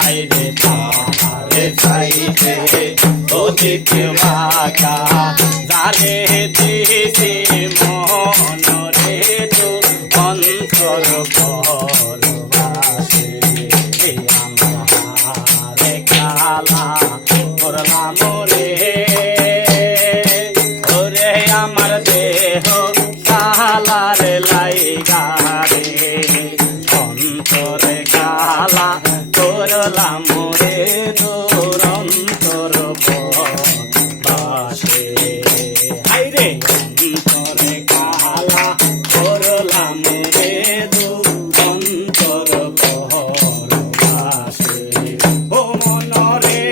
হাইরে তারে চাইতে অতীত বাঁকা জানে দিছি মনরে তো অন্তর ভালোবাসে আমারে কালা করলাম রে ওরে আমার দেহ কালার লাইগা রে অন্তরে কালা করলাম রে তোর অন্তর বাসে হাইরে অন্তরে কালা করলাম রে তোর অন্তর বাসে ও মনরে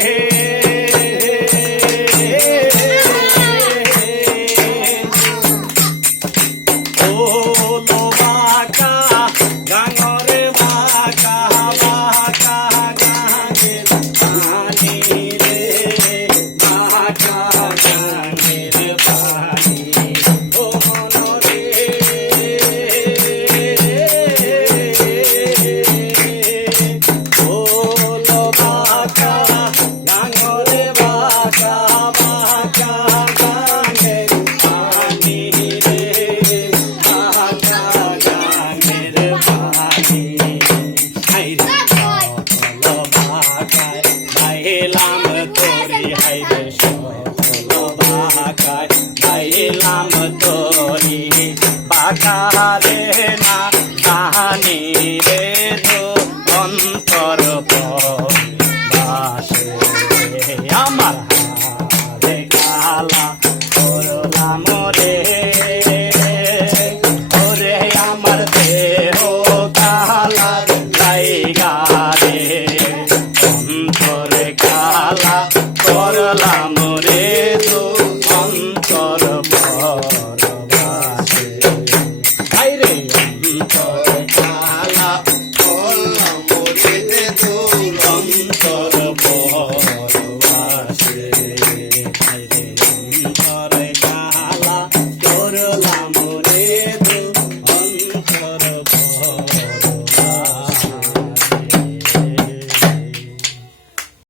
ও লো বাঁকা গাঙরে বাঁকা বাঁকা গাঙের পানি রে বাঁকা গাঙের পানি ও মনরে ও লো বাঁকা গাঙরে বাঁকা বাঁকা গাঙের পানি রে বাঁকা গাঙের পানি হাইরে সকল বাঁকায় গাইলাম তোরি হাইরে সকল বাঁকায় গাইলাম তোরি বাঁকা রে